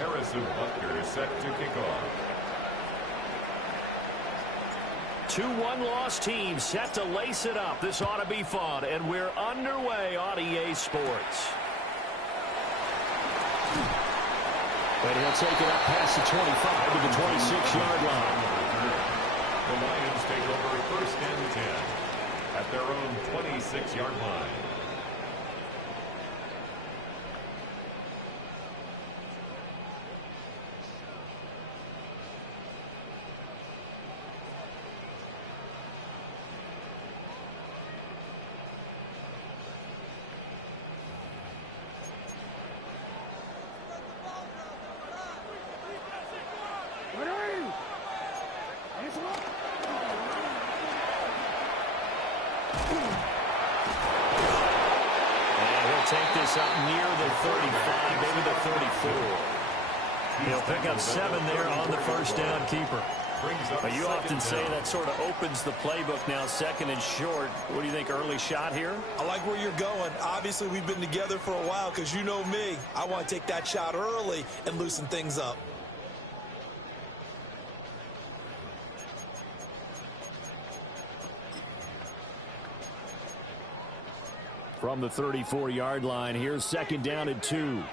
Harrison Butker is set to kick off. Two one-loss teams set to lace it up. This ought to be fun, and we're underway on EA Sports. And he'll take it up past the 25 to the 26-yard line. The Lions take over 1st and 10 at their own 26-yard line. Take this up near the 35, maybe the 34. He'll pick up 7 there on the first down keeper. But you often say that sort of opens the playbook now, 2nd and short. What do you think, early shot here? I like where you're going. Obviously, we've been together for a while because you know me. I want to take that shot early and loosen things up. From the 34-yard line, here's 2nd down and 2.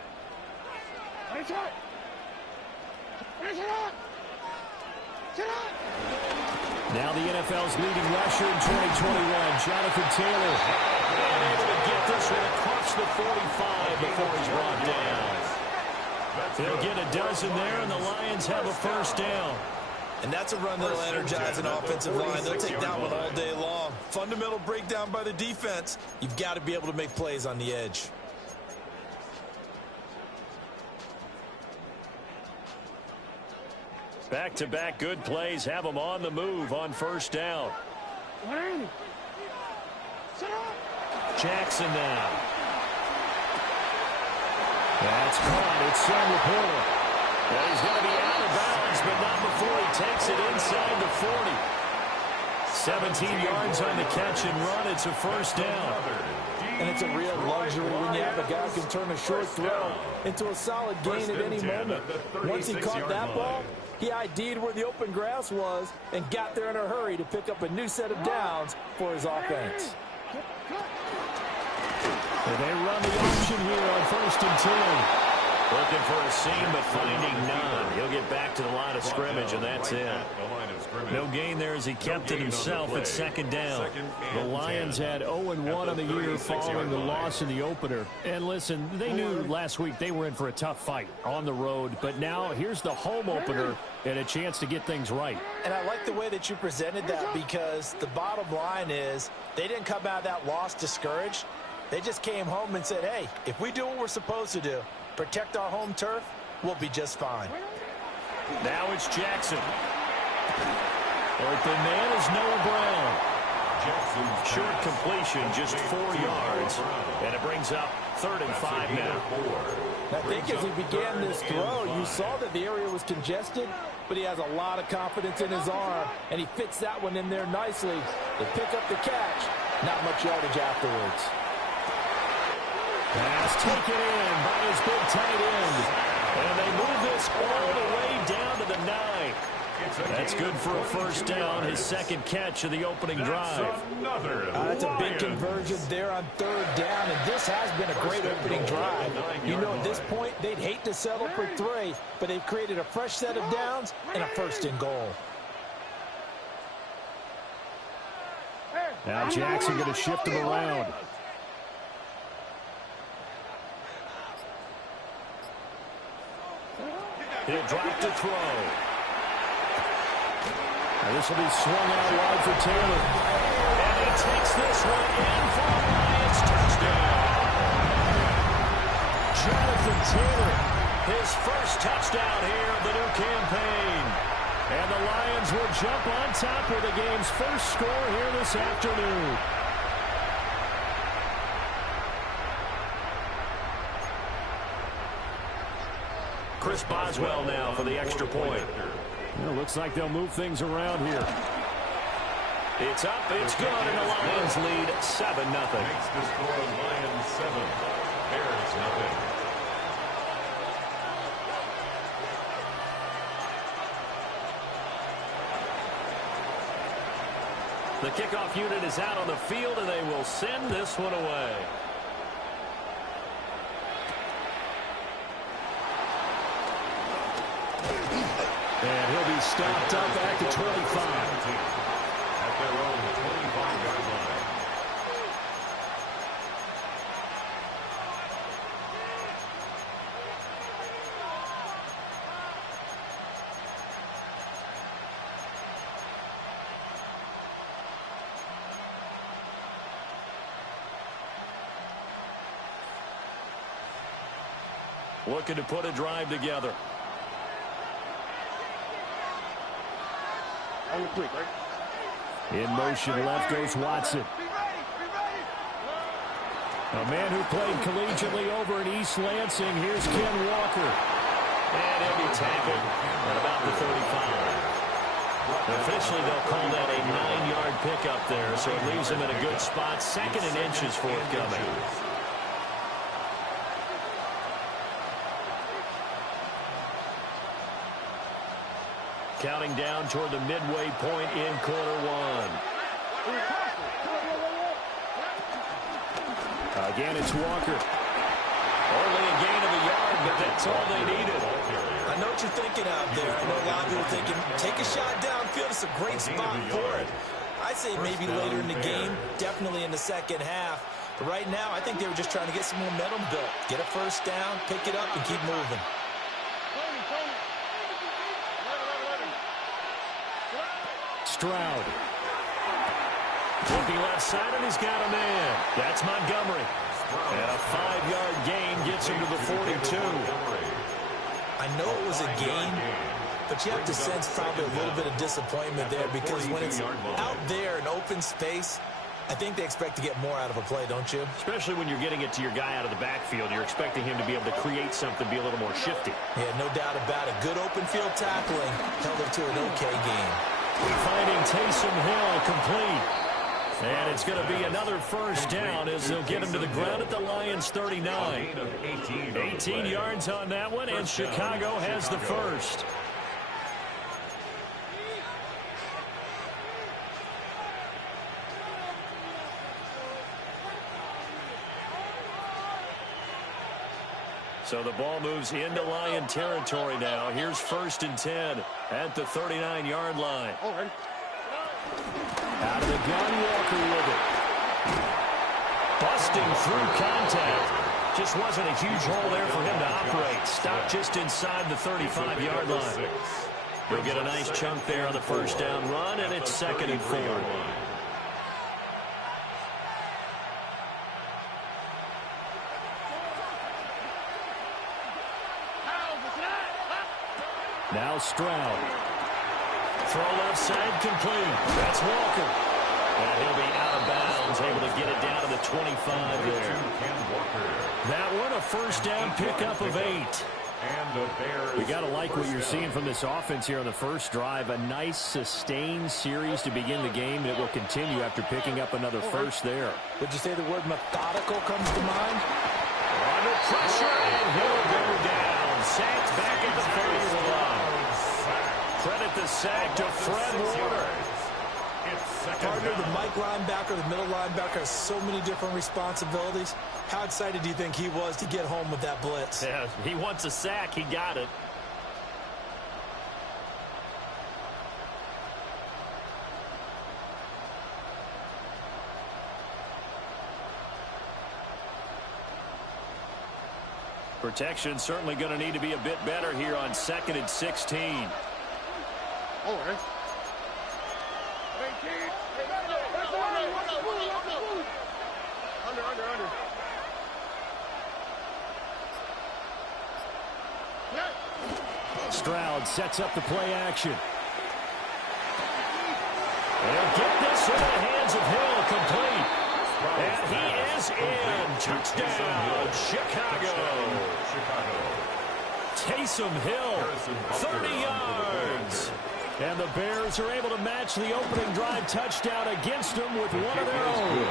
Now the NFL's leading rusher in 2021, Jonathan Taylor. And able to get this one across the 45 before he's brought down. They'll get a dozen there, and the Lions have a first down. And that's a run that'll energize an offensive line. They'll take that one all day long. Fundamental breakdown by the defense. You've got to be able to make plays on the edge. Back-to-back good plays have them on the move on first down. Jackson now. That's caught. It's Samuel Porter. Well, he's going to be out of bounds, but not before he takes it inside the 40. 17 yards on the catch and run. It's a first down. And it's a real luxury when you have a guy who can turn a short throw into a solid gain at any moment. Once he caught that ball, he ID'd where the open grass was and got there in a hurry to pick up a new set of downs for his offense. And they run the option here on 1st and 10. Looking for a seam, but finding none. He'll get back to the line of scrimmage, and that's it. No gain there as he kept it himself at 2nd down. The Lions had 0-1 on the year following the loss in the opener. And listen, they knew last week they were in for a tough fight on the road. But now here's the home opener and a chance to get things right. And I like the way that you presented that because the bottom line is they didn't come out of that loss discouraged. They just came home and said, hey, if we do what we're supposed to do, protect our home turf, we'll be just fine. Now it's Jackson. Open man is Noah Brown. Short completion, just 4 yards. And it brings up 3rd and 5 now. I think as he began this throw, you saw that the area was congested, but he has a lot of confidence in his arm, and he fits that one in there nicely. They pick up the catch, not much yardage afterwards. Pass taken in by his big tight end. And they move this all the way down to the 9. That's good for a first down, his 2nd catch of the opening drive. That's a big conversion there on 3rd down, and this has been a great opening drive. You know, at this point, they'd hate to settle for 3, but they've created a fresh set of downs and a 1st and goal. Now Jackson going to shift him around. He'll drop to throw. Now this will be swung out wide for Taylor. And he takes this one in for a Lions touchdown. Jonathan Taylor, his first touchdown here of the new campaign. And the Lions will jump on top of the game's first score here this afternoon. Chris Boswell now for the extra point. Well, looks like they'll move things around here. It's up, it's good, and the Lions lead 7-0. Makes the score Lions 7, Bears 0. The kickoff unit is out on the field, and they will send this one away. And he'll be stopped up at the 25. At their own 25-yard line. Looking to put a drive together. In motion left goes Watson. A man who played collegiately over in East Lansing. Here's Ken Walker. And he'll be tackled at about the 35. Officially, they'll call that a 9-yard pickup there, so it leaves him in a good spot. 2nd and inches forthcoming. Counting down toward the midway point in quarter one. Again, it's Walker. Only a gain of a yard, but that's all they needed. I know what you're thinking out there. I know a lot of people are thinking, take a shot downfield. It's a great spot for it. I'd say maybe later in the game, definitely in the second half. But right now, I think they were just trying to get some momentum built. Get a first down, pick it up, and keep moving. Stroud. Looking left side, and he's got a man. That's Montgomery. And a 5-yard gain gets him to the 42. I know it was a gain, but you have to sense probably a little bit of disappointment there because when it's out there in open space, I think they expect to get more out of a play, don't you? Especially when you're getting it to your guy out of the backfield. You're expecting him to be able to create something, be a little more shifty. Yeah, no doubt about it. Good open field tackling held him to an okay game. Finding Taysom Hill complete. And it's going to be another first down as they'll get him to the ground at the Lions' 39. 18 yards on that one, and Chicago has the first. So the ball moves into Lion territory now. Here's 1st and 10 at the 39-yard line. Out of the gun, Walker with it. Busting through contact. Just wasn't a huge hole there for him to operate. Stopped just inside the 35-yard line. He'll get a nice chunk there on the first down run, and it's 2nd and 4. Now Stroud. Throw left side complete. That's Walker. And he'll be out of bounds, able to get it down to the 25 there. That one, a first down pickup of 8. We got to like what you're seeing from this offense here on the first drive. A nice, sustained series to begin the game, and it will continue after picking up another first there. Would you say the word methodical comes to mind? Under pressure, and he'll go down. Sacked back at the 31. Credit the sack to Fred Warner. Partner, the Mike linebacker, the middle linebacker has so many different responsibilities. How excited do you think he was to get home with that blitz? Yeah, he wants a sack. He got it. Protection certainly going to need to be a bit better here on 2nd and 16. Stroud sets up the play action. They'll get this into the hands of Hill, complete. And he is in. Touchdown, Chicago. Taysom Hill, 30 yards. And the Bears are able to match the opening drive touchdown against them with one of their own.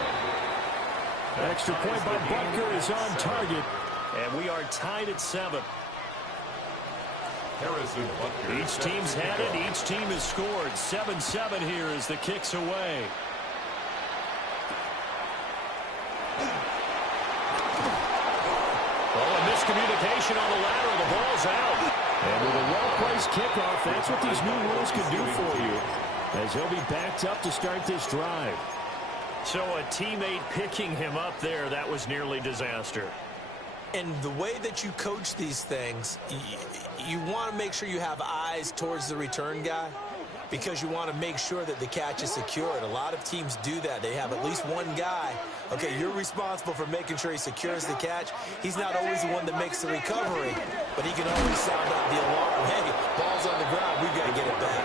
Extra point by Butker is on target. And we are tied at 7. Butker. Each team's had it. Each team has scored. 7-7 here as the kick's away. miscommunication on the ladder. The ball's out. And with a well-placed kickoff, that's what these new rules can do for you, as he'll be backed up to start this drive. So a teammate picking him up there, that was nearly disaster. And the way that you coach these things, you want to make sure you have eyes towards the return guy, because you want to make sure that the catch is secured. A lot of teams do that. They have at least one guy. Okay, you're responsible for making sure he secures the catch. He's not always the one that makes the recovery, but he can always sound out the alarm. Hey, ball's on the ground. We've got to get it back.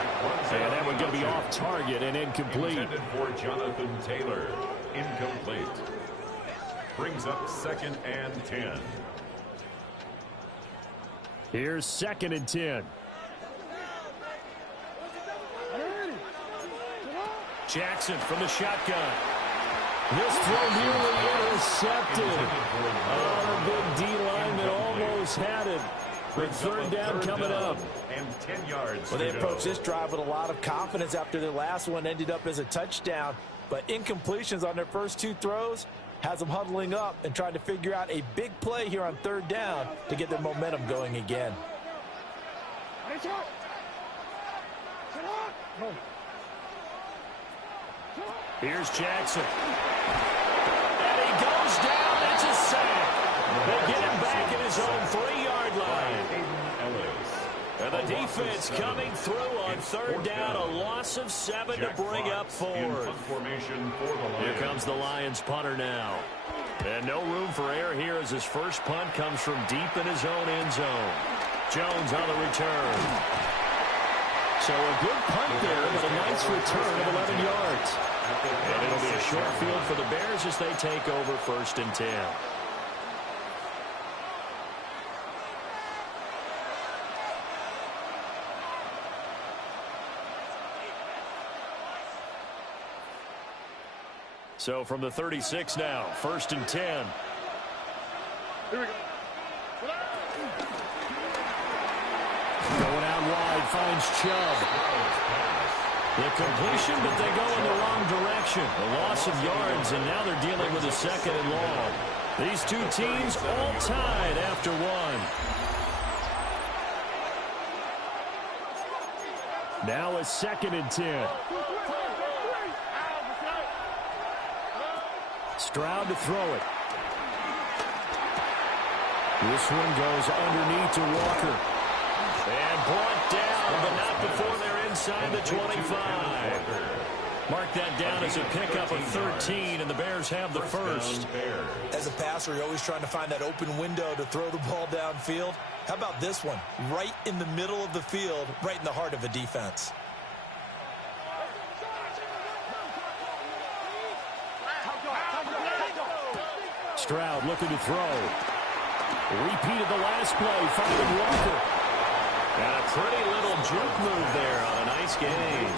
And that one going to be off target and incomplete. Intended for Jonathan Taylor. Incomplete. Brings up 2nd and 10. Here's 2nd and 10. Jackson from the shotgun. This throw nearly intercepted. Oh, the big D lineman almost had it. But 3rd down coming up. And 10 yards. Well, they approached this drive with a lot of confidence after their last one ended up as a touchdown. But incompletions on their first 2 throws has them huddling up and trying to figure out a big play here on 3rd down to get their momentum going again. Here's Jackson. And he goes down. It's a sack. They get him back at his own 3-yard line. And the defense coming through on 3rd down. A loss of 7 to bring up 4th. Here comes the Lions punter now. And no room for error here as his first punt comes from deep in his own end zone. Jones on the return. So a good punt there, but a nice return of 11 yards. And it'll be a short field for the Bears as they take over 1st and 10. So from the 36 now, 1st and 10. Here we go. Going out wide, finds Chubb. The completion, but they go in the wrong direction. A loss of yards, and now they're dealing with a 2nd and long. These two teams all tied after 1. Now a 2nd and 10. Stroud to throw it. This one goes underneath to Walker. And brought down, but not before they're inside the 25. Mark that down as a pickup of 13, and the Bears have the first. As a passer, you're always trying to find that open window to throw the ball downfield. How about this one? Right in the middle of the field, right in the heart of a defense. Stroud looking to throw. Repeated the last play, finding Walker. And a pretty little juke move there on a nice game.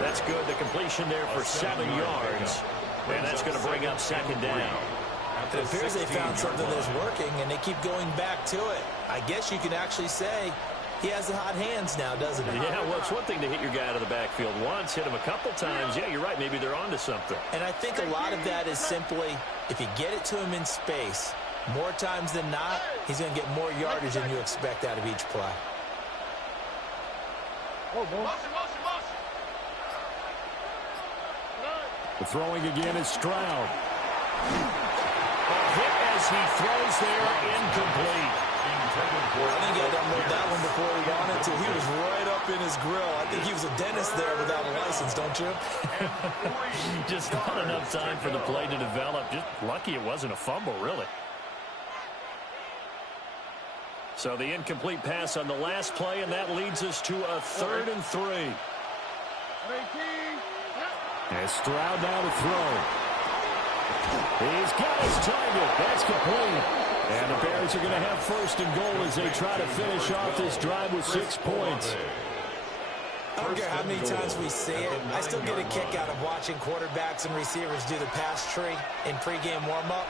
That's good. The completion there for 7 yards. And that's going to bring up 2nd down. It appears they found something that's working, and they keep going back to it. I guess you can actually say he has the hot hands now, doesn't he? Yeah, well, it's one thing to hit your guy out of the backfield once, hit him a couple times. Yeah, you're right. Maybe they're onto something. And I think a lot of that is simply if you get it to him in space, more times than not, he's going to get more yardage than you expect out of each play. The throwing again is Stroud. A hit as he throws there, incomplete. I think he had to unload that one before he wanted to. He was right up in his grill. I think he was a dentist there without a license, don't you? Just not enough time for the play to develop. Just lucky it wasn't a fumble, really. So the incomplete pass on the last play, and that leads us to a 3rd and 3. And Stroud now to throw. He's got his target. That's complete. And the Bears are going to have 1st and goal as they try to finish off this drive with 6 points. I don't care how many times we see it. I still get a kick out of watching quarterbacks and receivers do the pass tree in pregame warm-up.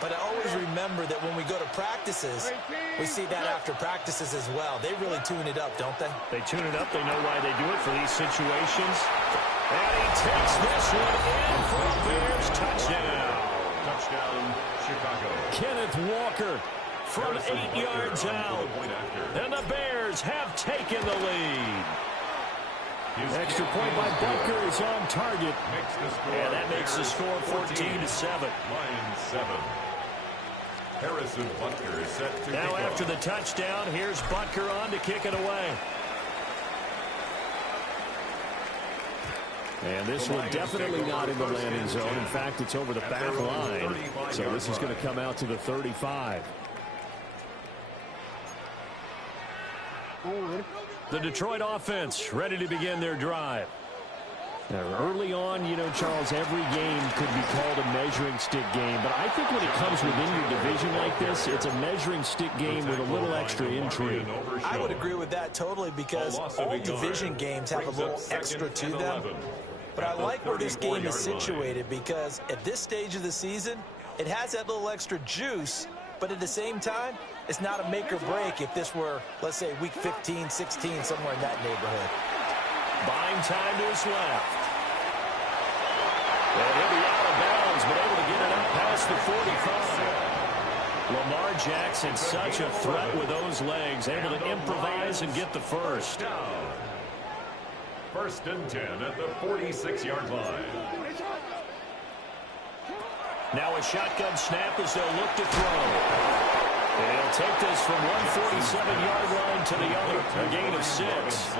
But I always remember that when we go to practices, we see that after practices as well. They really tune it up, don't they? They tune it up. They know why they do it for these situations. And he takes this one in for a Bears touchdown. Touchdown, Chicago. Kenneth Walker, from 8 yards out. And the Bears have taken the lead. Extra point by Butker is on target. And that makes the score 14-7. Lions 7. Harrison Butker is set to Now after the touchdown, here's Butker on to kick it away. And this one definitely not in the landing zone. In fact, it's over the back line. So this is going to come out to the 35. The Detroit offense ready to begin their drive. Now, early on, you know, Charles, every game could be called a measuring stick game. But I think when it comes within your division like this, it's a measuring stick game with a little extra intrigue. I would agree with that totally because all division games have a little extra to them. But I like where this game is situated because at this stage of the season, it has that little extra juice. But at the same time, it's not a make or break if this were, let's say, week 15, 16, somewhere in that neighborhood. Buying time to his left. And he'll be out of bounds, but able to get it up past the 45. Lamar Jackson, such a threat with those legs, able to improvise and get the first. First and 10 at the 46-yard line. Now a shotgun snap as they'll look to throw. And he'll take this from 147-yard line to the other, a gain of 6.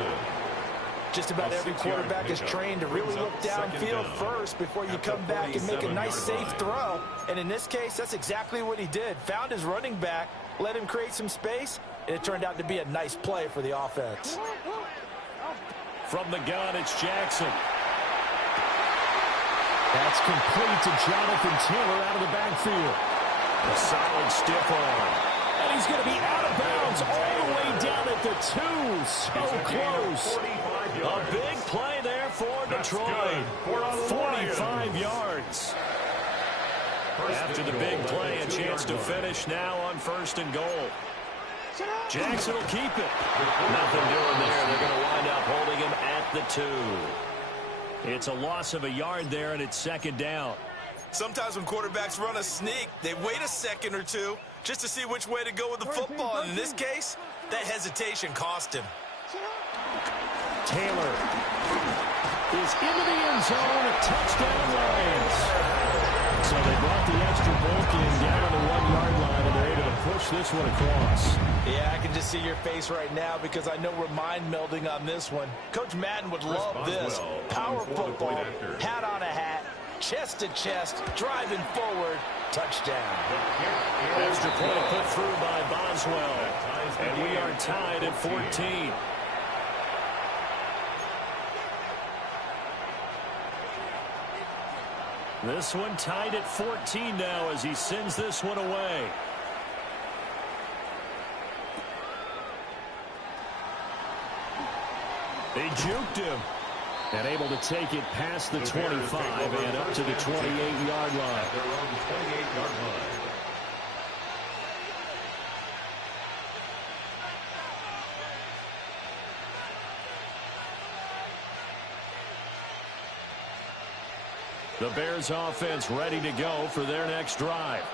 Just about every quarterback is trained to really look downfield first before you come back and make a nice, safe throw. And in this case, that's exactly what he did. Found his running back, let him create some space, and it turned out to be a nice play for the offense. From the gun, it's Jackson. That's complete to Jonathan Taylor out of the backfield. A solid stiff arm. And he's going to be out of bounds all the way down at the 2. So close. A big play there for Detroit. 45 yards. After the big play, a chance to finish now on 1st and goal. Jackson will keep it. Nothing doing there. They're going to wind up holding him at the 2. It's a loss of a yard there, and it's 2nd down. Sometimes when quarterbacks run a sneak, they wait a second or two just to see which way to go with the football. And in this case, that hesitation cost him. Taylor is into the end zone. A touchdown, Lions. So they brought the extra bulk in down on the 1-yard line, and they're able to push this one across. Yeah, I can just see your face right now because I know we're mind melding on this one. Coach Madden would love this. Power football, hat on a hat, chest to chest, driving forward, touchdown. Extra point put through by Boswell. And we are tied at 14. This one tied at 14 now as he sends this one away. They juked him. And able to take it past the 25 and up to the 28-yard line. Their own 28-yard line. The Bears offense ready to go for their next drive.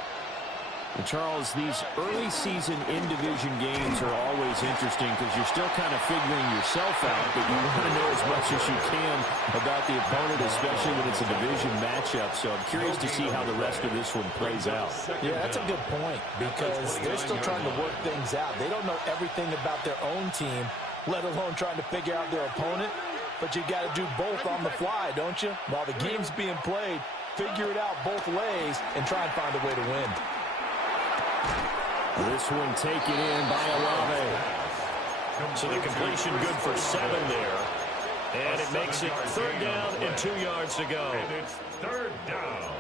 And Charles, these early season in-division games are always interesting because you're still kind of figuring yourself out, but you want to know as much as you can about the opponent, especially when it's a division matchup. So I'm curious to see how the rest of this one plays out. Yeah, that's a good point because they're still trying to work things out. They don't know everything about their own team, let alone trying to figure out their opponent. But you got to do both on the fly, don't you? While the game's being played, figure it out both ways and try and find a way to win. This one taken in by Olave. So the completion good for 7 there. And it makes it 3rd down and 2 yards to go. And it's 3rd down.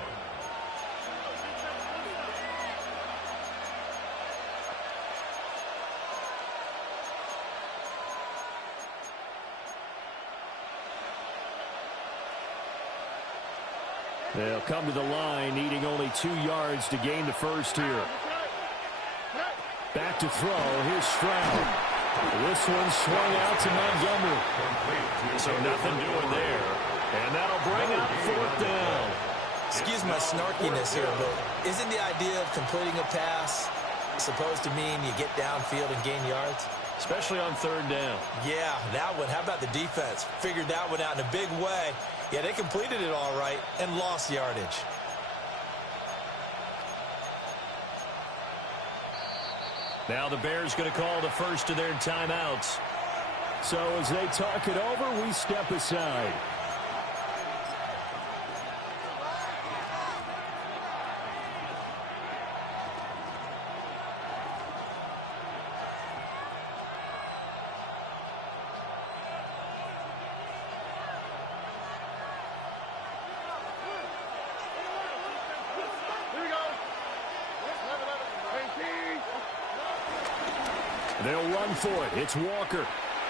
They'll come to the line, needing only 2 yards to gain the first here. Back to throw. Here's Stroud. This one swung out to Montgomery. So nothing doing there. And that'll bring up 4th down. Excuse my snarkiness here, but isn't the idea of completing a pass supposed to mean you get downfield and gain yards? Especially on third down. Yeah, that one. How about the defense? Figured that one out in a big way. Yeah, they completed it all right and lost yardage. Now the Bears going to call the first of their timeouts. So as they talk it over, we step aside. They'll run for it. It's Walker.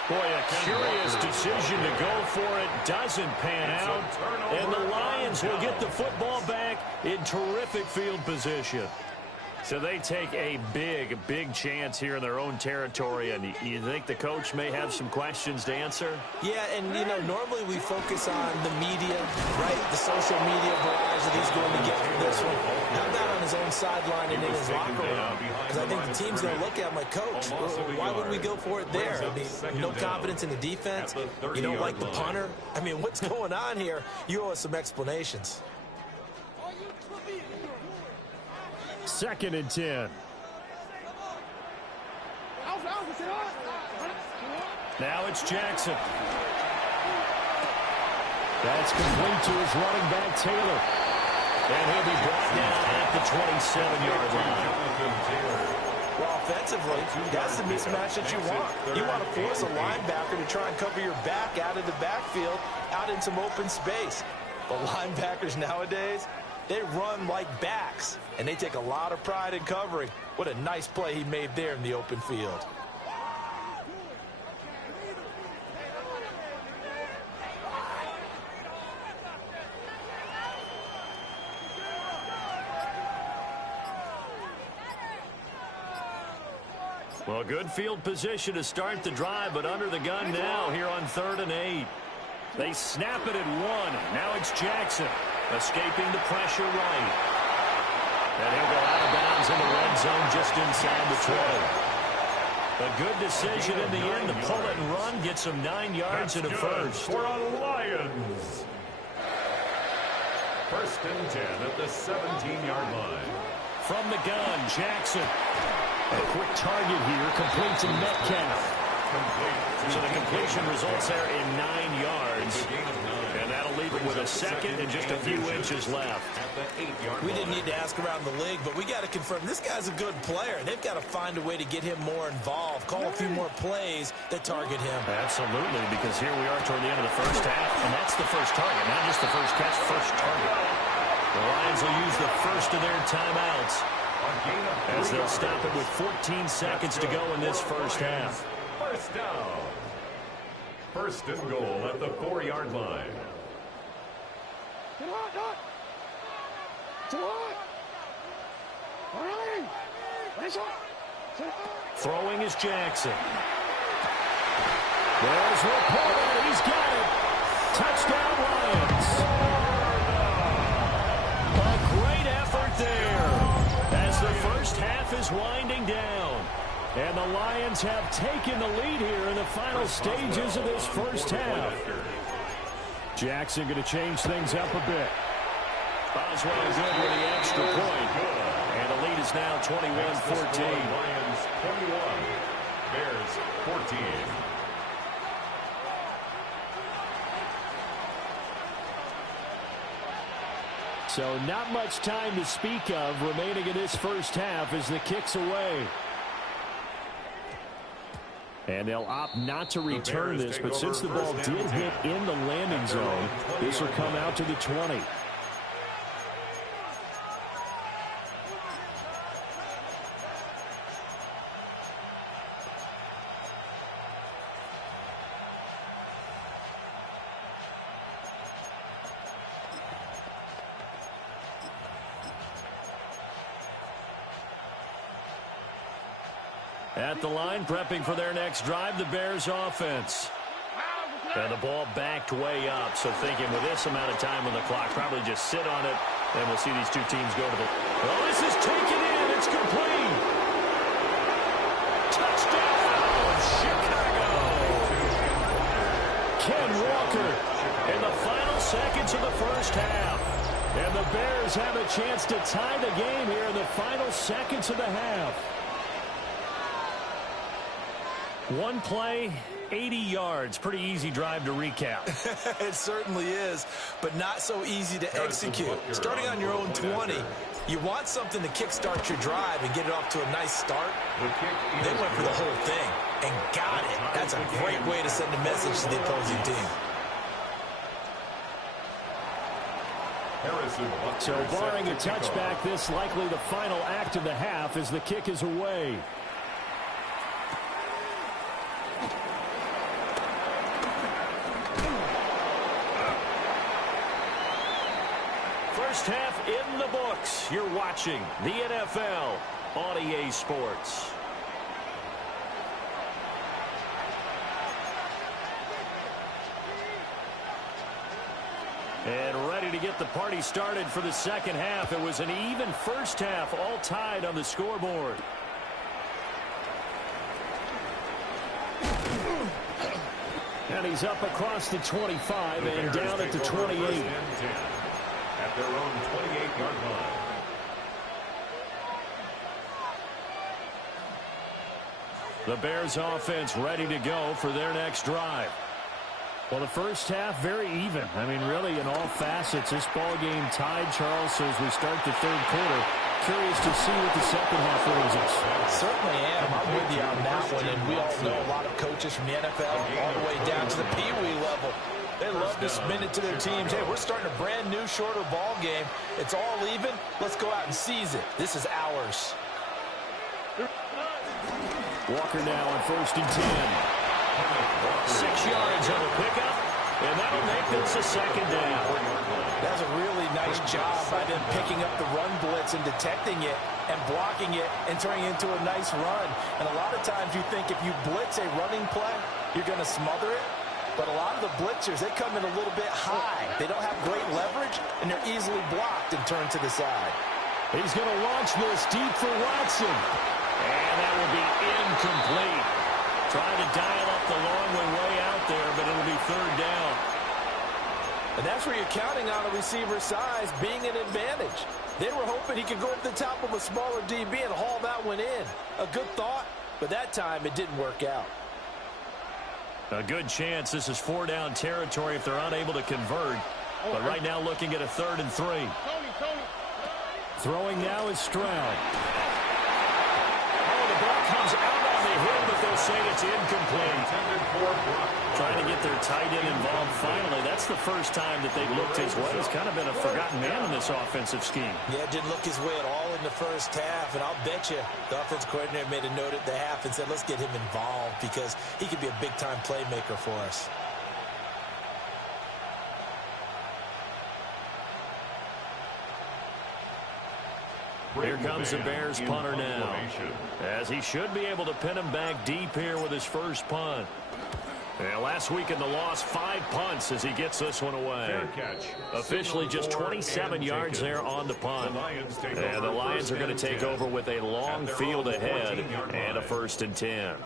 Boy, a curious decision to go for it. Doesn't pan out. And the Lions will get the football back in terrific field position. So they take a big, big chance here in their own territory. And you think the coach may have some questions to answer? Yeah, and, you know, normally we focus on the media, right? The social media barrage that he's going to get from this one. How about on his own sideline and in his locker room? Because I think the team's going to look at him like, Coach, why would we go for it there? I mean, no confidence in the defense? You don't like the punter? I mean, what's going on here? You owe us some explanations. 2nd and 10. Now it's Jackson. That's complete to his running back, Taylor. And he'll be brought down at the 27-yard line. Well, offensively, that's the mismatch that you want. You want to force a linebacker to try and cover your back out of the backfield, out in some open space. But linebackers nowadays, they run like backs, and they take a lot of pride in covering. What a nice play he made there in the open field. Well, good field position to start the drive, but under the gun now here on 3rd and 8. They snap it at 1. Now it's Jackson. Escaping the pressure right. And he'll go out of bounds in the red zone just inside the 20. A good decision in the end to pull it and run, get some 9 yards and a first. For a Lions. 1st and 10 at the 17-yard line. From the gun, Jackson. A quick target here, complete to Metcalf. So the completion results there in 9 yards. And that'll leave it with a second and just a few inches left. We didn't need to ask around the league, but we got to confirm this guy's a good player. They've got to find a way to get him more involved, call a few more plays that target him. Absolutely, because here we are toward the end of the first half, and that's the first target, not just the first catch, first target. The Lions will use the first of their timeouts as they'll stop it with 14 seconds to go in this first half. First down. 1st and goal at the 4-yard line. Throwing is Jackson. There's Laporta. He's got it. Touchdown, Lions. A great effort there as the first half is winding down. And the Lions have taken the lead here in the final stages of this first half. Jackson going to change things up a bit. Boswell good with the extra point. And the lead is now 21-14. Lions 21. Bears 14. So not much time to speak of remaining in this first half as the kick's away. And they'll opt not to return this, but since the ball did hit in the landing zone, this will come out to the 20. At the line, prepping for their next drive, the Bears offense. And the ball backed way up, so thinking with this amount of time on the clock, probably just sit on it, and we'll see these two teams go to the... Oh, this is taken in. It's complete. in the final seconds of the first half. And the Bears have a chance to tie the game here in the final seconds of the half. One play, 80 yards. Pretty easy drive to recap. It certainly is, but not so easy to execute. Starting on your own 20, you want something to kickstart your drive and get it off to a nice start. They went for the whole thing and got it. That's a great way to send a message to the opposing team. So barring a touchback, this likely the final act of the half as the kick is away. First half in the books. You're watching the NFL on EA Sports. And ready to get the party started for the second half. It was an even first half, all tied on the scoreboard. And he's up across the 25 and down at the 28. At their own 28-yard line. The Bears offense ready to go for their next drive. Well, the first half, very even. I mean, really, in all facets, this ball game tied, Charles. So as we start the third quarter, curious to see what the second half brings us. Certainly am. I'm with you on that one. And we all know a lot of coaches from the NFL all the way down to the Pee Wee level. They love to spin it to their teams. Hey, we're starting a brand new, shorter ball game. It's all even. Let's go out and seize it. This is ours. Walker now on 1st and 10. 6 yards on the pickup, and that'll make this a second down. That's a really nice job by them picking up the run blitz and detecting it and blocking it and turning it into a nice run. And a lot of times you think if you blitz a running play, you're going to smother it. But a lot of the blitzers, they come in a little bit high. They don't have great leverage, and they're easily blocked and turned to the side. He's going to launch this deep for Watson. And that will be incomplete. Trying to dial up the long way out there, but it'll be third down. And that's where you're counting on a receiver's size being an advantage. They were hoping he could go up the top of a smaller DB and haul that one in. A good thought, but that time it didn't work out. A good chance this is 4-down territory if they're unable to convert. But right now looking at a 3rd and 3. Throwing now is Stroud. Oh, the ball comes out on the hit, but they'll say it's incomplete. Trying to get their tight end involved finally. That's the first time that they've looked his way. He's kind of been a forgotten man in this offensive scheme. Yeah, didn't look his way at all in the first half. And I'll bet you the offensive coordinator made a note at the half and said, let's get him involved because he could be a big-time playmaker for us. Here comes the Bears punter now, as he should be able to pin him back deep here with his first punt. And last week in the loss, 5 punts as he gets this one away. Officially just 27 yards there on the punt. And the Lions are going to take over with a long field ahead and a 1st and 10.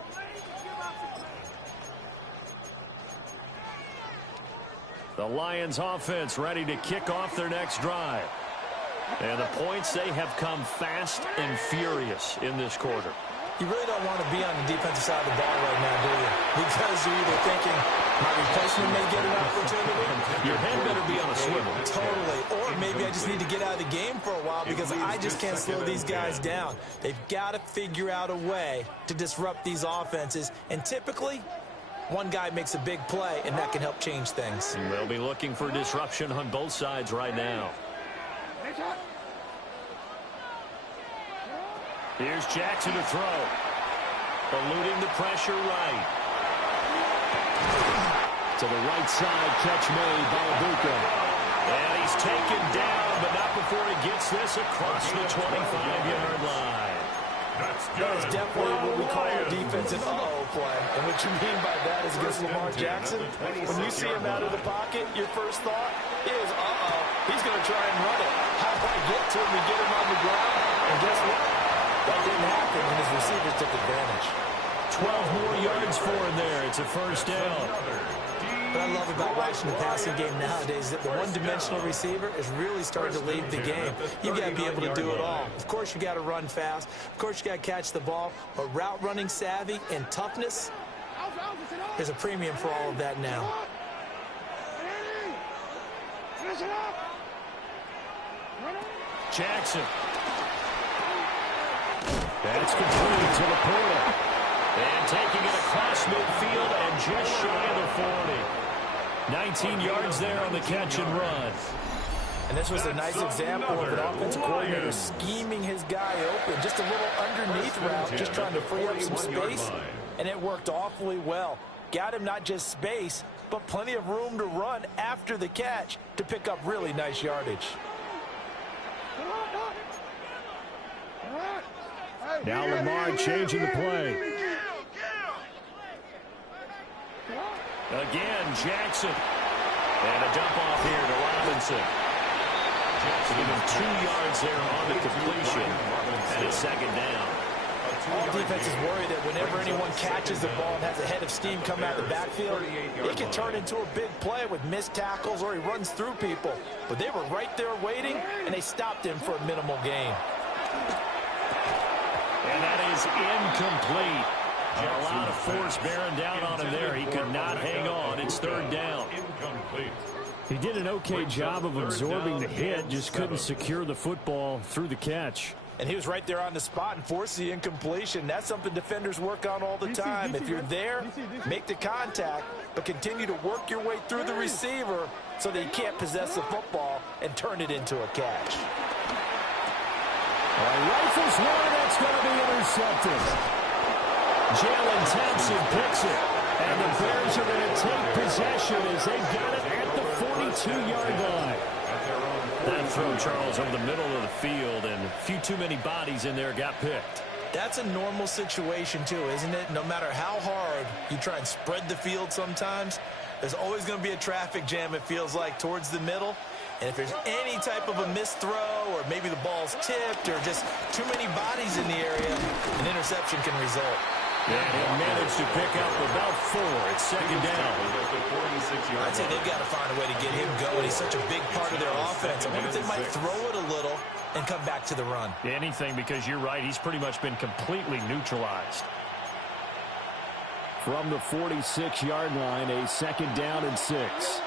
The Lions offense ready to kick off their next drive. And the points, they have come fast and furious in this quarter. You really don't want to be on the defensive side of the ball right now, do you? Because you're either thinking, my replacement may get an opportunity. Your head better be on a swivel. Totally. Or maybe I just need to get out of the game for a while because I just can't slow these guys down. They've got to figure out a way to disrupt these offenses. And typically, one guy makes a big play, and that can help change things. And they'll be looking for disruption on both sides right now. Here's Jackson to throw. Eluding the pressure right. To the right side, catch made by Ibuka. And he's taken down, but not before he gets this across the 25-yard line. That's definitely what we call a defensive uh-oh play. And what you mean by that is against Lamar Jackson, when you see him out of the pocket, your first thought is, uh-oh, he's going to try and run it. How do I get to him and get him on the ground? And guess what? That didn't happen, and his receivers took advantage. 12 more yards for him there. It's a 1st down. What I love about watching the passing game nowadays is that the one-dimensional receiver is really starting to lead the game. You've got to be able to do it all. Of course, you got to run fast. Of course, you got to catch the ball. But route running savvy and toughness is a premium for all of that now. Jackson. That's complete to the portal. And taking it across midfield and just shy of the 40. 19 yards there on the catch and run. And this was a nice example of an offensive coordinator scheming his guy open. Just a little underneath route, just trying to free up some space. And it worked awfully well. Got him not just space, but plenty of room to run after the catch to pick up really nice yardage. Now Lamar changing the play. Again, Jackson. And a dump off here to Robinson. Jackson even 2 yards there on the completion. And it's second down. All defenses worry that whenever anyone catches the ball and has a head of steam come out of the backfield, it can turn into a big play with missed tackles or he runs through people. But they were right there waiting, and they stopped him for a minimal gain. And that is incomplete. A lot of force bearing down on him there. He could not hang on. It's third down. Incomplete. He did an okay job of absorbing the hit, just couldn't secure the football through the catch. And he was right there on the spot and forced the incompletion. That's something defenders work on all the time. If you're there, make the contact, but continue to work your way through the receiver so that he can't possess the football and turn it into a catch. Rifles one, that's going to be intercepted. Jalen Thompson picks it. And the Bears are going to take possession as they got it at the 42-yard line. That throw, Charles, over the middle of the field, and a few too many bodies in there got picked. That's a normal situation, too, isn't it? No matter how hard you try and spread the field sometimes, there's always going to be a traffic jam, it feels like, towards the middle. And if there's any type of a missed throw or maybe the ball's tipped or just too many bodies in the area, an interception can result. And he managed to pick up about 4. It's second down. I'd say they've got to find a way to get him going. He's such a big part of their offense. I wonder if they might throw it a little and come back to the run. Anything, because you're right. He's pretty much been completely neutralized. From the 46-yard line, a second down and 6.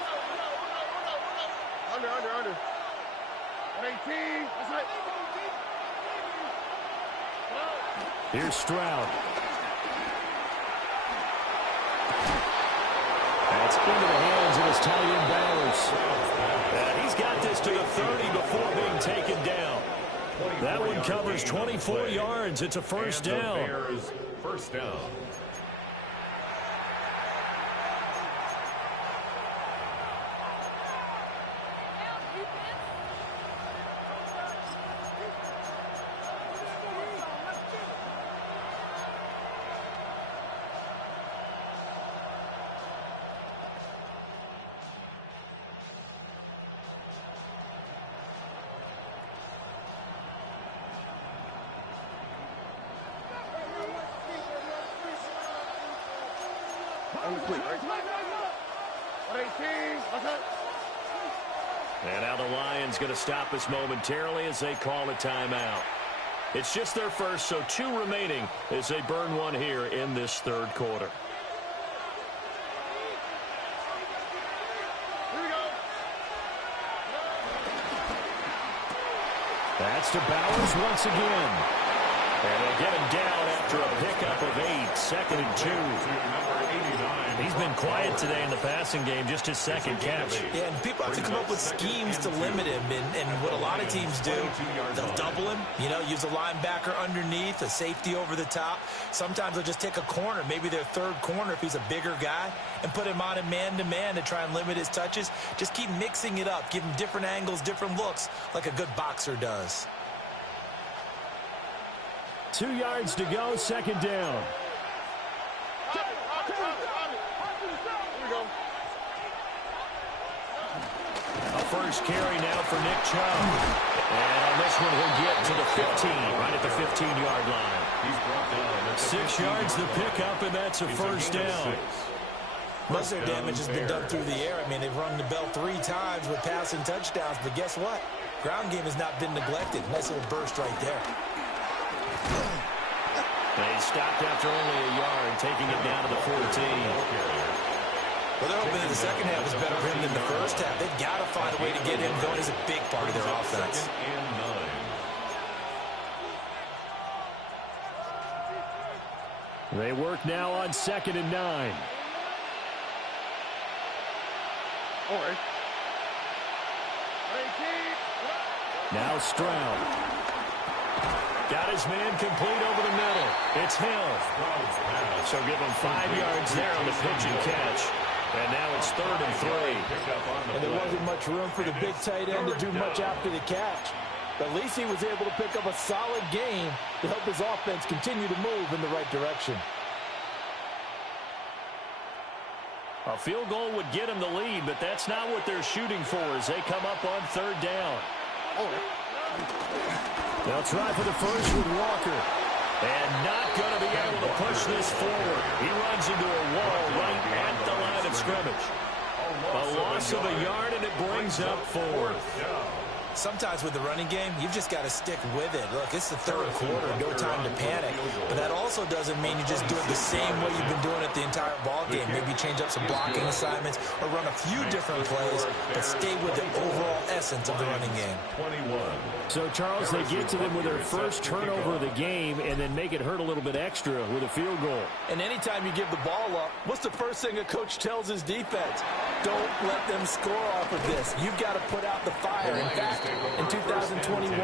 Under. 118. That's right. Here's Stroud. That's into the hands of his tight end Bowers. He's got this to the 30 before being taken down. That one covers 24 yards. It's a first down. Bears first down. And now the Lions going to stop us momentarily as they call a timeout. It's just their first, so 2 remaining as they burn one here in this third quarter. That's to Bowers once again. And they'll get him down after a pickup of 8, second and 2. He's been quiet today in the passing game, just his second catch. Yeah, and people have to come up with schemes to limit him. And what a lot of teams do, they'll double him, use a linebacker underneath, a safety over the top. Sometimes they'll just take a corner, maybe their third corner if he's a bigger guy, and put him on a man-to-man to try and limit his touches. Just keep mixing it up, give him different angles, different looks, like a good boxer does. 2 yards to go, second down. A first carry now for Nick Chubb. And on this one, he'll get to the 15, right at the 15-yard line. 6 yards the pickup, and that's a first down. Most of their damage has been done through the air. I mean, they've rung the bell 3 times with passing touchdowns, but guess what? Ground game has not been neglected. Nice little burst right there. They stopped after only a yard, taking it down to the 14. Well, they're hoping that the second half is better for him than the first half. They've got to find a way to get him going. He's a big part of their offense. They work now on 2nd and 9. Now Stroud. Got his man complete over the middle. It's Hill. So give him 5 yards there on the pitch and catch. And now it's 3rd and 3. And there wasn't much room for the big tight end to do much after the catch. But at least he was able to pick up a solid gain to help his offense continue to move in the right direction. A field goal would get him the lead, but that's not what they're shooting for as they come up on 3rd down. They'll try for the first with Walker. And not going to be able to push this forward. He runs into a wall right at the line of scrimmage. A loss of a yard, and it brings up 4th. Sometimes with the running game, you've just got to stick with it. Look, it's the 3rd quarter, no time to panic. But that also doesn't mean you just do it the same way you've been doing it the entire ball game. Maybe change up some blocking assignments or run a few different plays, but stay with the overall essence of the running game. So, Charles, they get to them with their first turnover of the game and then make it hurt a little bit extra with a field goal. And anytime you give the ball up, what's the first thing a coach tells his defense? Don't let them score off of this. You've got to put out the fire. In fact, in 2021,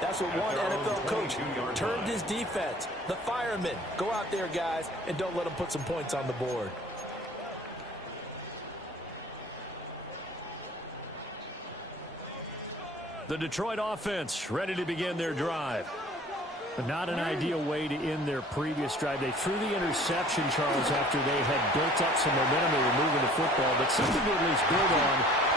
that's what one NFL coach termed his defense. The firemen. Go out there, guys, and don't let them put some points on the board. The Detroit offense ready to begin their drive. But not an ideal way to end their previous drive. They threw the interception, Charles, after they had built up some momentum. They were moving the football, but something to at least build on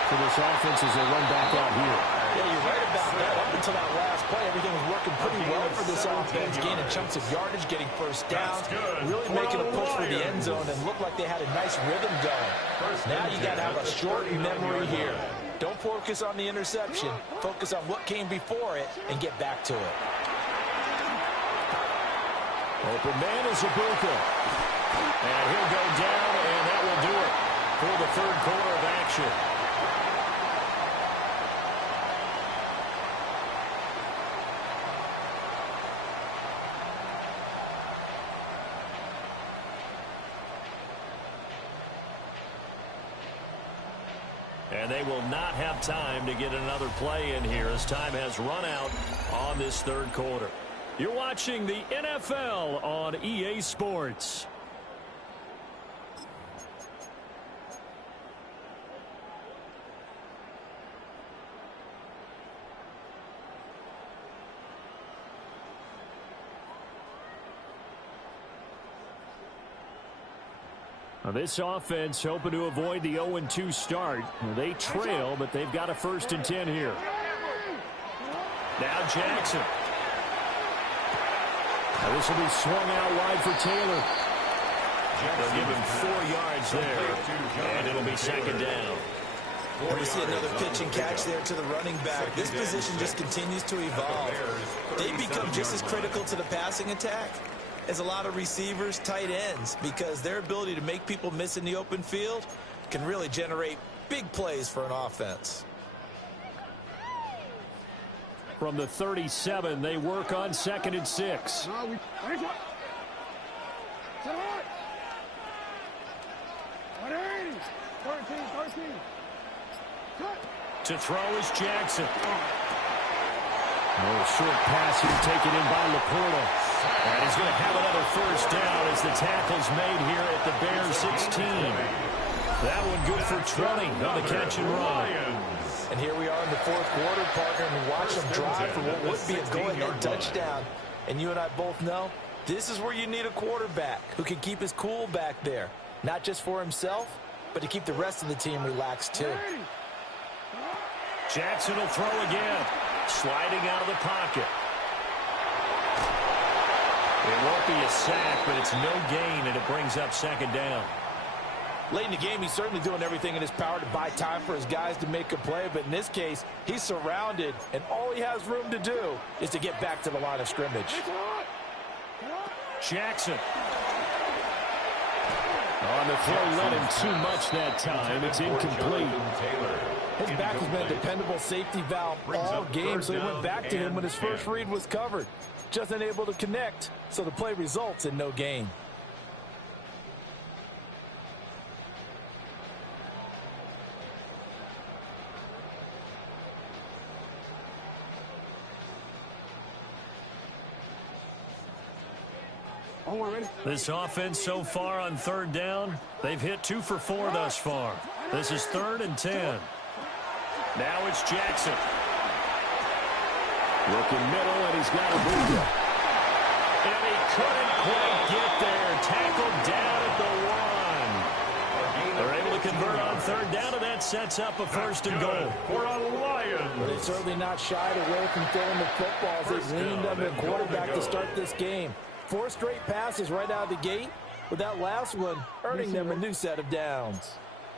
for this offense as they run back out here. Yeah, you're right about that. Up until that last play, everything was working pretty well for this offense, gaining chunks of yardage, getting first down, really making a push for the end zone, and looked like they had a nice rhythm going. Now you got to have a short memory here. Don't focus on the interception. Focus on what came before it and get back to it. Open man is Ibuka. And he'll go down, and that will do it for the 3rd quarter of action. And they will not have time to get another play in here as time has run out on this 3rd quarter. You're watching the NFL on EA Sports. Now this offense hoping to avoid the 0-2 start. They trail, but they've got a 1st and 10 here. Now Jackson. Now this will be swung out wide for Taylor. They'll give him 4 yards there, and it'll be 2nd down. And we see another pitch and catch there to the running back. This position just continues to evolve. They become just as critical to the passing attack as a lot of receivers, tight ends, because their ability to make people miss in the open field can really generate big plays for an offense. From the 37, they work on 2nd and 6. To throw is Jackson. Oh, short pass here taken in by Laporta. And he's going to have another 1st down as the tackle's made here at the Bears 16. That one good for 20 on the catch and run. And here we are in the 4th quarter, partner, and we watch them drive for what would be a go-ahead touchdown. And you and I both know this is where you need a quarterback who can keep his cool back there, not just for himself, but to keep the rest of the team relaxed too. Jackson will throw again, sliding out of the pocket. It won't be a sack, but it's no gain, and it brings up 2nd down. Late in the game, he's certainly doing everything in his power to buy time for his guys to make a play. But in this case, he's surrounded, and all he has room to do is to get back to the line of scrimmage. Jackson. On the throw, led him too much that time. It's incomplete. His back has been a dependable safety valve all game, so he went back to him when his first read was covered. Just unable to connect, so the play results in no gain. This offense so far on third down, they've hit 2 for 4 thus far. This is 3rd and 10. Now it's Jackson. Looking middle, and he's got a move. And he couldn't quite get there. Tackled down at the 1. They're able to convert on third down, and that sets up a 1st and goal. For a Lions. But they certainly not shied away from throwing the football as they've leaned on their quarterback to start this game. 4 straight passes right out of the gate, with that last one earning them a new set of downs.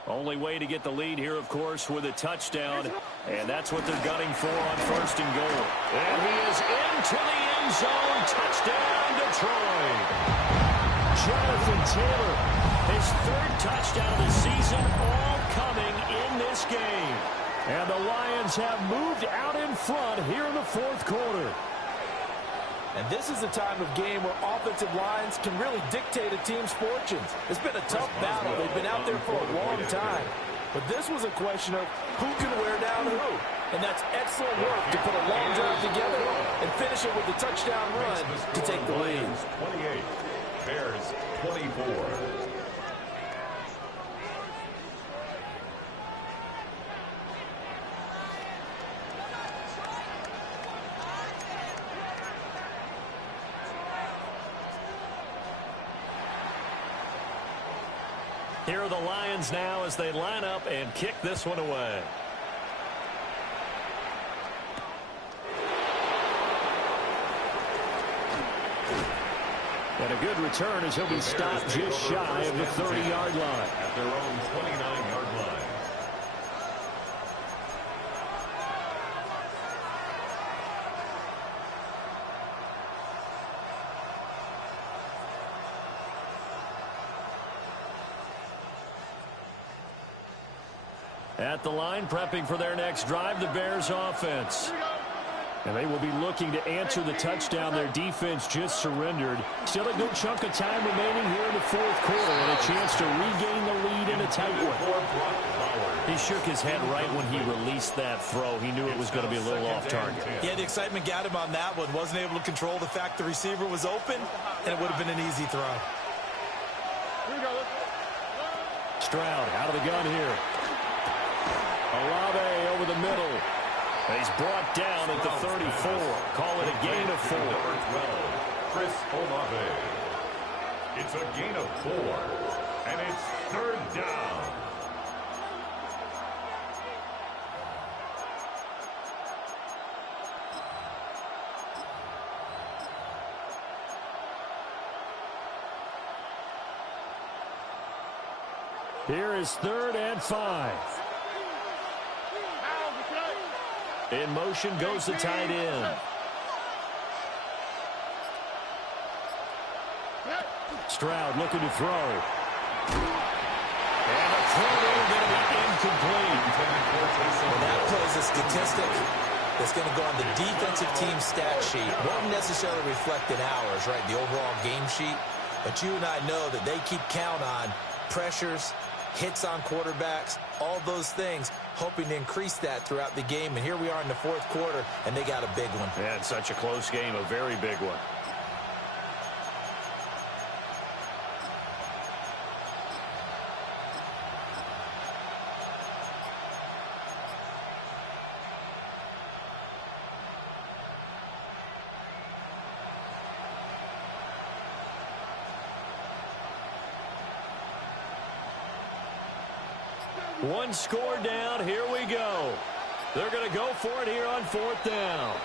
Only way to get the lead here, of course, with a touchdown, and that's what they're gunning for on 1st and goal. And he is into the end zone. Touchdown, Detroit. Jonathan Taylor, his 3rd touchdown of the season, all coming in this game. And the Lions have moved out in front here in the 4th quarter. And this is a time of game where offensive lines can really dictate a team's fortunes. It's been a tough battle. They've been out there for a long time. But this was a question of who can wear down who. And that's excellent work to put a long drive together and finish it with a touchdown run to take the lead. 28, Bears 24. Here are the Lions now as they line up and kick this one away. And a good return as he'll be stopped just shy of the 30-yard line. At their own 29-yard line. At the line, prepping for their next drive, the Bears offense. And they will be looking to answer the touchdown their defense just surrendered. Still a good chunk of time remaining here in the 4th quarter and a chance to regain the lead in a tight one. He shook his head right when he released that throw. He knew it was going to be a little off target. Yeah, the excitement got him on that one. Wasn't able to control the fact the receiver was open, and it would have been an easy throw. Stroud out of the gun here. Olave over the middle. He's brought down at the 34. Call it a gain of 4. Number 12, Chris Olave. It's a gain of 4, and it's 3rd down. Here is 3rd and 5. In motion goes the tight end. Stroud looking to throw. And the throw going to be incomplete. Well, that plays a statistic that's going to go on the defensive team stat sheet. Won't necessarily reflect in ours, right, the overall game sheet. But you and I know that they keep count on pressures, hits on quarterbacks, all those things, hoping to increase that throughout the game. And here we are in the 4th quarter, and they got a big one. Yeah, it's such a close game, a very big one. One score down. Here we go. They're going to go for it here on 4th down.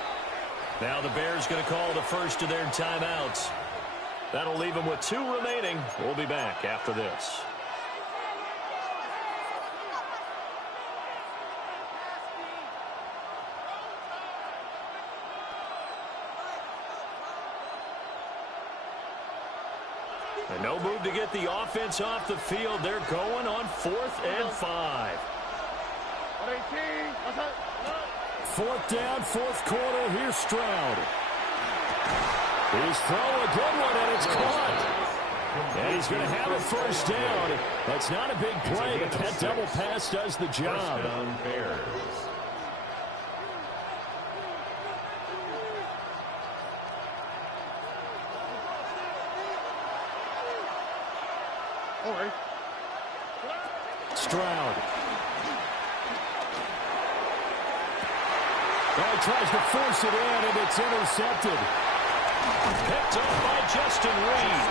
Now the Bears going to call the first of their timeouts. That'll leave them with 2 remaining. We'll be back after this. move to get the offense off the field. They're going on 4th and 5. 4th down, 4th quarter. Here's Stroud. His throw, a good one, and it's caught. And he's going to have a first down. That's not a big play, but that double pass does the job. Stroud. Oh, he tries to force it in, and it's intercepted. Picked up by Justin Reed.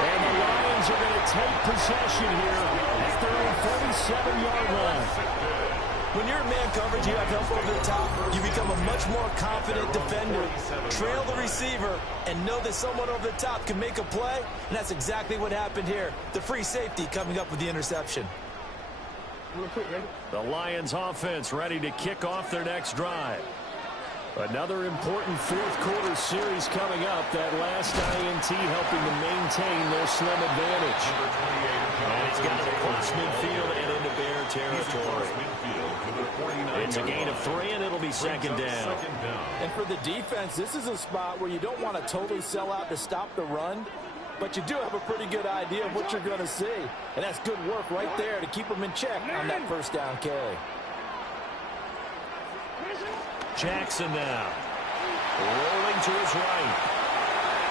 And the Lions are going to take possession here at their own 47-yard line. When you're in man coverage, you have help over the top. You become a much more confident defender. Trail the receiver and know that someone over the top can make a play. And that's exactly what happened here. The free safety coming up with the interception. The Lions offense ready to kick off their next drive. Another important 4th quarter series coming up. That last INT helping to maintain their slim advantage. And he's got it across midfield and into Bear territory. It's a gain of 3, and it'll be 2nd down. And for the defense, this is a spot where you don't want to totally sell out to stop the run, but you do have a pretty good idea of what you're going to see. And that's good work right there to keep them in check on that first down carry. Jackson now. Rolling to his right.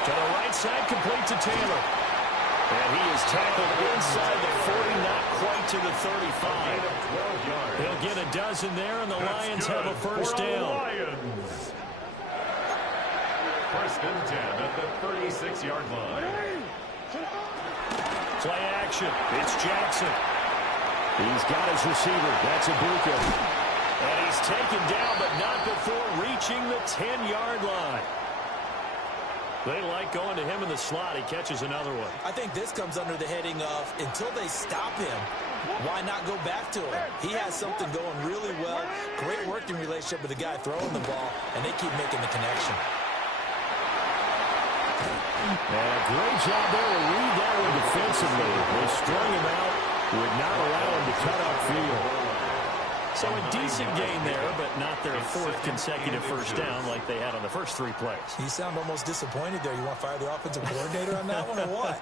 To the right side, complete to Taylor. And he is tackled inside the 40, not quite to the 35. He'll get a dozen there, and the Lions have a first down. First and 10 at the 36-yard line. Play action. It's Jackson. He's got his receiver. That's Ibuka. And he's taken down, but not before reaching the 10-yard line. They like going to him in the slot. He catches another one. I think this comes under the heading of, until they stop him, why not go back to him? He has something going really well. Great working relationship with the guy throwing the ball, and they keep making the connection. And a great job there to read that one defensively. They strung him out, would not allow him to cut upfield. So a decent gain there, but not their 4th consecutive first down like they had on the first 3 plays. You sound almost disappointed there. You want to fire the offensive coordinator on that one or what?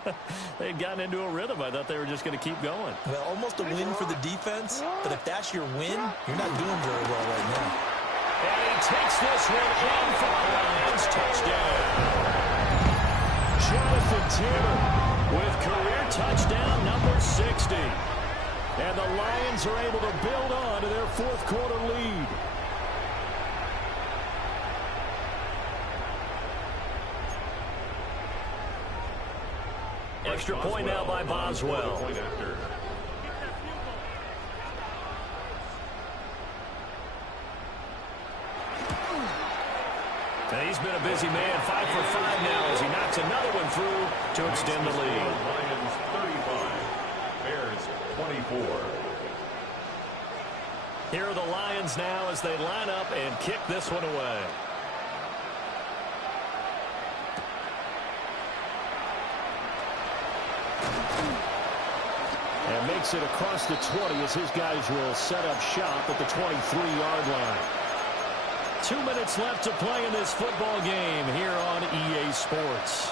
They had gotten into a rhythm. I thought they were just going to keep going. Well, almost a win for the defense, but if that's your win, you're not doing very well right now. And he takes this one in for the Lions. Touchdown. Jonathan Taylor with career touchdown number 60. And the Lions are able to build on to their 4th quarter lead. Extra point now by Boswell. And he's been a busy man, 5 for 5 now as he knocks another one through to extend the lead. Lions 35, Bears 24. Here are the Lions now as they line up and kick this one away. And makes it across the 20 as his guys will set up shop at the 23-yard line. 2 minutes left to play in this football game here on EA Sports.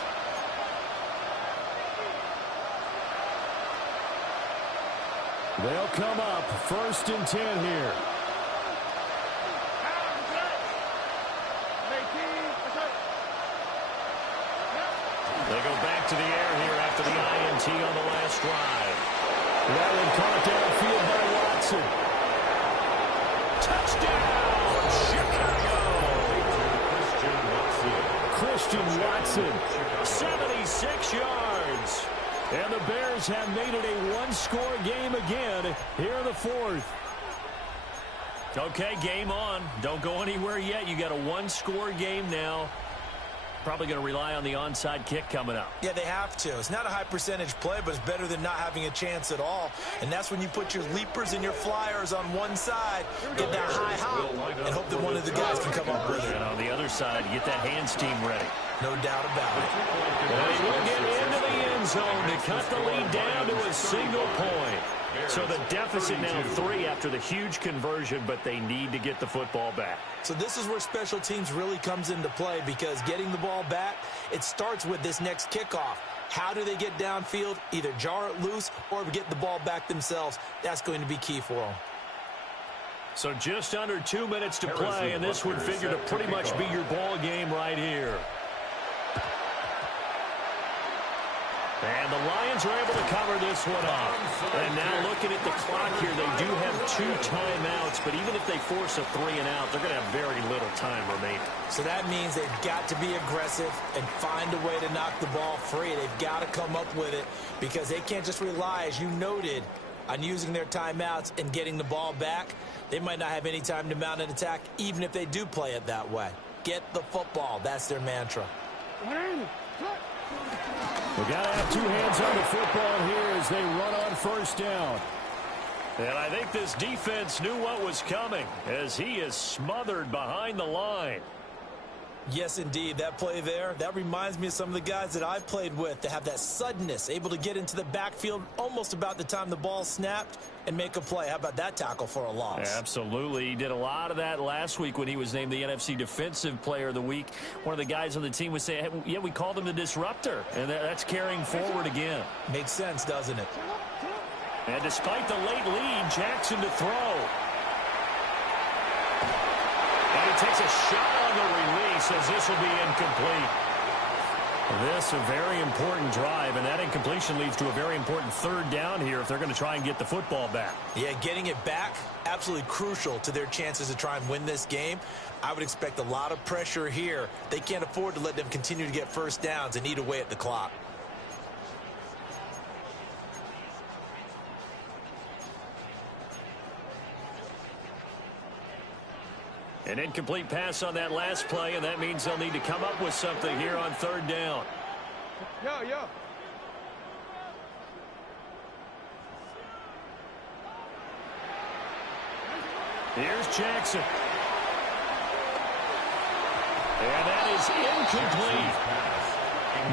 They'll come up 1st and 10 here. They go back to the air here after the INT on the last drive. That one caught downfield by Watson. Touchdown, Chicago! Christian Watson. 76 yards. And the Bears have made it a one-score game again here in the 4th. Okay, game on. Don't go anywhere yet. You got a one-score game now. Probably going to rely on the onside kick coming up. Yeah, they have to. It's not a high percentage play, but it's better than not having a chance at all. And that's when you put your leapers and your flyers on one side, get that high hop, and hope that one of the guys can come up with it. And on the other side, get that hands team ready. No doubt about it. And he will get into the end end zone to cut the lead down to a single point. So the deficit now 3 after the huge conversion, but they need to get the football back. So this is where special teams really comes into play, because getting the ball back, it starts with this next kickoff. How do they get downfield? Either jar it loose or get the ball back themselves. That's going to be key for them. So just under 2 minutes to play, and this would figure to pretty much be your ball game right here. And the Lions are able to cover this one up. And now looking at the clock here, they do have 2 timeouts, but even if they force a 3-and-out, they're going to have very little time remaining. So that means they've got to be aggressive and find a way to knock the ball free. They've got to come up with it, because they can't just rely, as you noted, on using their timeouts and getting the ball back. They might not have any time to mount an attack, even if they do play it that way. Get the football. That's their mantra. They got to have 2 hands on the football here as they run on first down. And I think this defense knew what was coming, as he is smothered behind the line. Yes, indeed. That play there, that reminds me of some of the guys that I played with, to have that suddenness, able to get into the backfield almost about the time the ball snapped and make a play. How about that tackle for a loss? Absolutely. He did a lot of that last week when he was named the NFC Defensive Player of the Week. One of the guys on the team was saying, hey, yeah, we called him the disruptor, and that's carrying forward again. Makes sense, doesn't it? And despite the late lead, Jackson to throw. And he takes a shot on the release, as this will be incomplete. This a very important drive, and that incompletion leads to a very important 3rd down here if they're going to try and get the football back. Yeah, getting it back, absolutely crucial to their chances to try and win this game. I would expect a lot of pressure here. They can't afford to let them continue to get first downs and eat away at the clock. An incomplete pass on that last play, and that means they'll need to come up with something here on 3rd down. Yeah. Here's Jackson. And that is incomplete.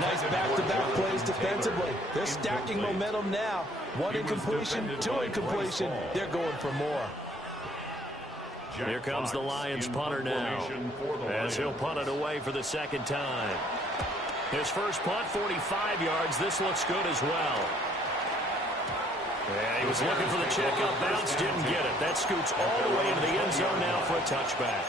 Nice back-to-back plays defensively. They're stacking momentum now. 1 incompletion, 2 incompletion. They're going for more. Here comes the Lions punter now, as he'll punt it away for the 2nd time. His first punt, 45 yards. This looks good as well. Yeah, he was looking for the check-up bounce, didn't get it. That scoots all the way into the end zone now for a touchback.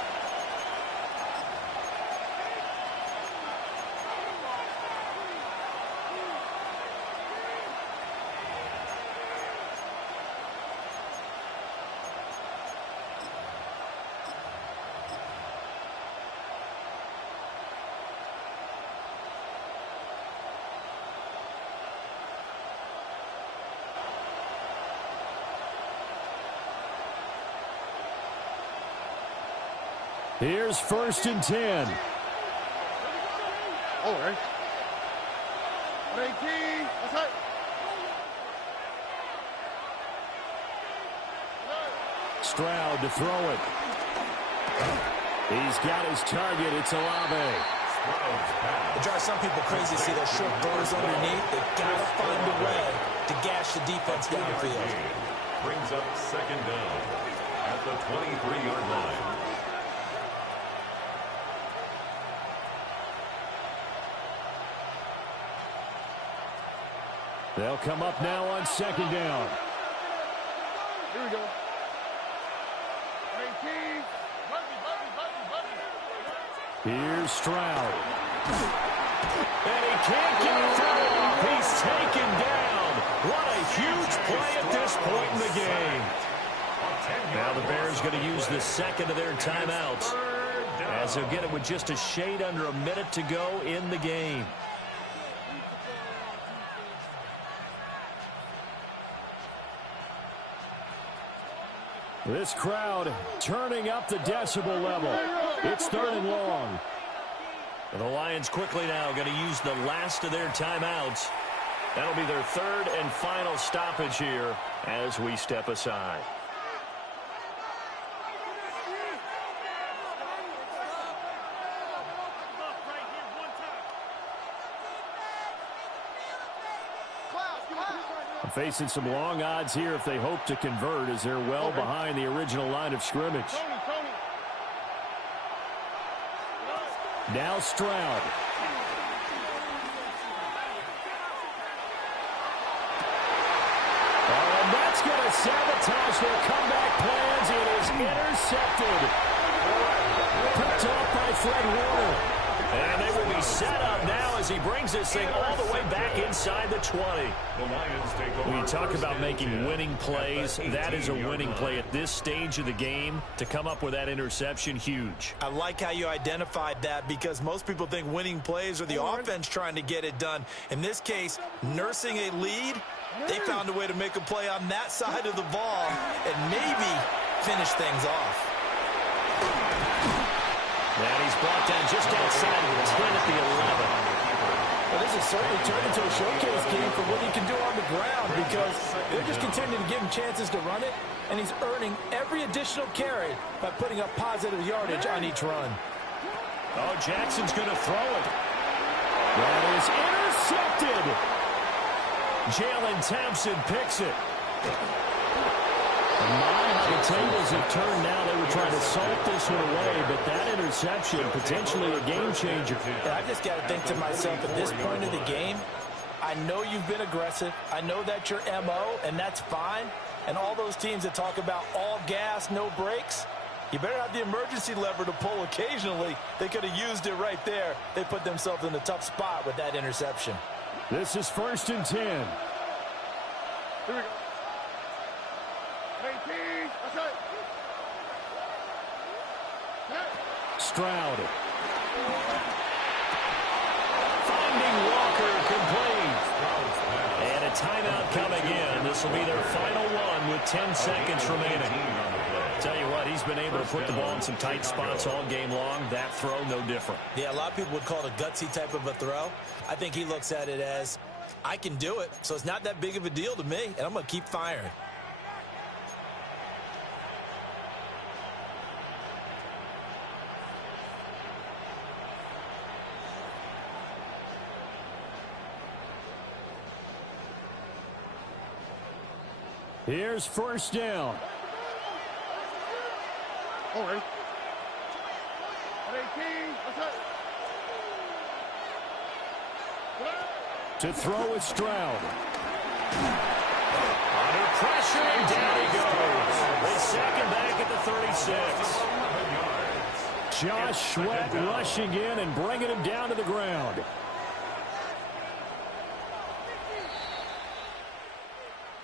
Here's 1st and 10. All right. 118. That's it. Stroud to throw it. He's got his target. It's Olave. It drives some people crazy to see those short burrs underneath. They've got to find a way to gash the defense downfield. Brings up 2nd down at the 23-yard line. They'll come up now on 2nd down. Here we go. 18. Here's Stroud. And he can't get it through. He's taken down. What a huge play at this point in the game. Now the Bears going to use the 2nd of their timeouts, as they'll get it with just a shade under a minute to go in the game. This crowd turning up the decibel level. It's 3rd and long. The Lions quickly now going to use the last of their timeouts. That'll be their 3rd and final stoppage here as we step aside. facing some long odds here if they hope to convert, as they're well behind the original line of scrimmage. Now Stroud. And that's going to sabotage their comeback plans. It is intercepted. Picked off by Fred Warner. And they will be set up now as he brings this thing all the way back inside the 20. When you talk about making winning plays, that is a winning play at this stage of the game. To come up with that interception, huge. I like how you identified that, because most people think winning plays are the offense trying to get it done. In this case, nursing a lead, they found a way to make a play on that side of the ball and maybe finish things off. And he's brought down just outside of the 10 at the 11. Well, this has certainly turned into a showcase game for what he can do on the ground, because they're just continuing to give him chances to run it, and he's earning every additional carry by putting up positive yardage on each run. Oh, Jackson's going to throw it. That is intercepted. Jalen Thompson picks it. How the tables have turned now. They were trying to salt this one away, but that interception, potentially a game changer. I just got to think to myself, at this point of the game, I know you've been aggressive. I know that's your MO, and that's fine. And all those teams that talk about all gas, no brakes, you better have the emergency lever to pull occasionally. They could have used it right there. They put themselves in a tough spot with that interception. This is 1st and 10. Here we go. 18. That's right. Stroud. Finding Walker complete. And a timeout coming in. This will be their final one with 10 seconds remaining. Tell you what, he's been able to put the ball in some tight spots all game long. That throw, no different. Yeah, a lot of people would call it a gutsy type of a throw. I think he looks at it as, I can do it, so it's not that big of a deal to me, and I'm going to keep firing. Here's 1st down. All right. 18. That's right. To throw is Stroud. Under pressure, and down he goes. They sack him back at the 36. Josh Sweat rushing in and bringing him down to the ground.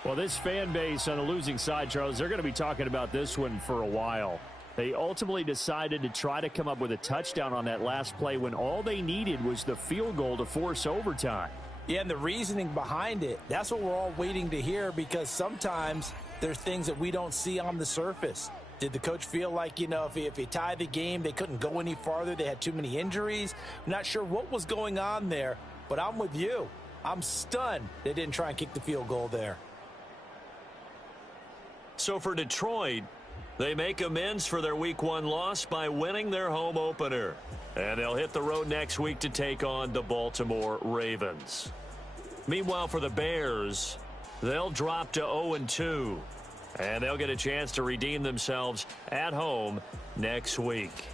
Well, this fan base on the losing side, Charles, they're going to be talking about this one for a while. They ultimately decided to try to come up with a touchdown on that last play when all they needed was the field goal to force overtime. Yeah, and the reasoning behind it, that's what we're all waiting to hear, because sometimes there's things that we don't see on the surface. Did the coach feel like, if he tied the game, they couldn't go any farther, they had too many injuries? I'm not sure what was going on there, but I'm with you. I'm stunned they didn't try and kick the field goal there. So for Detroit, they make amends for their Week 1 loss by winning their home opener. And they'll hit the road next week to take on the Baltimore Ravens. Meanwhile, for the Bears, they'll drop to 0-2. And they'll get a chance to redeem themselves at home next week.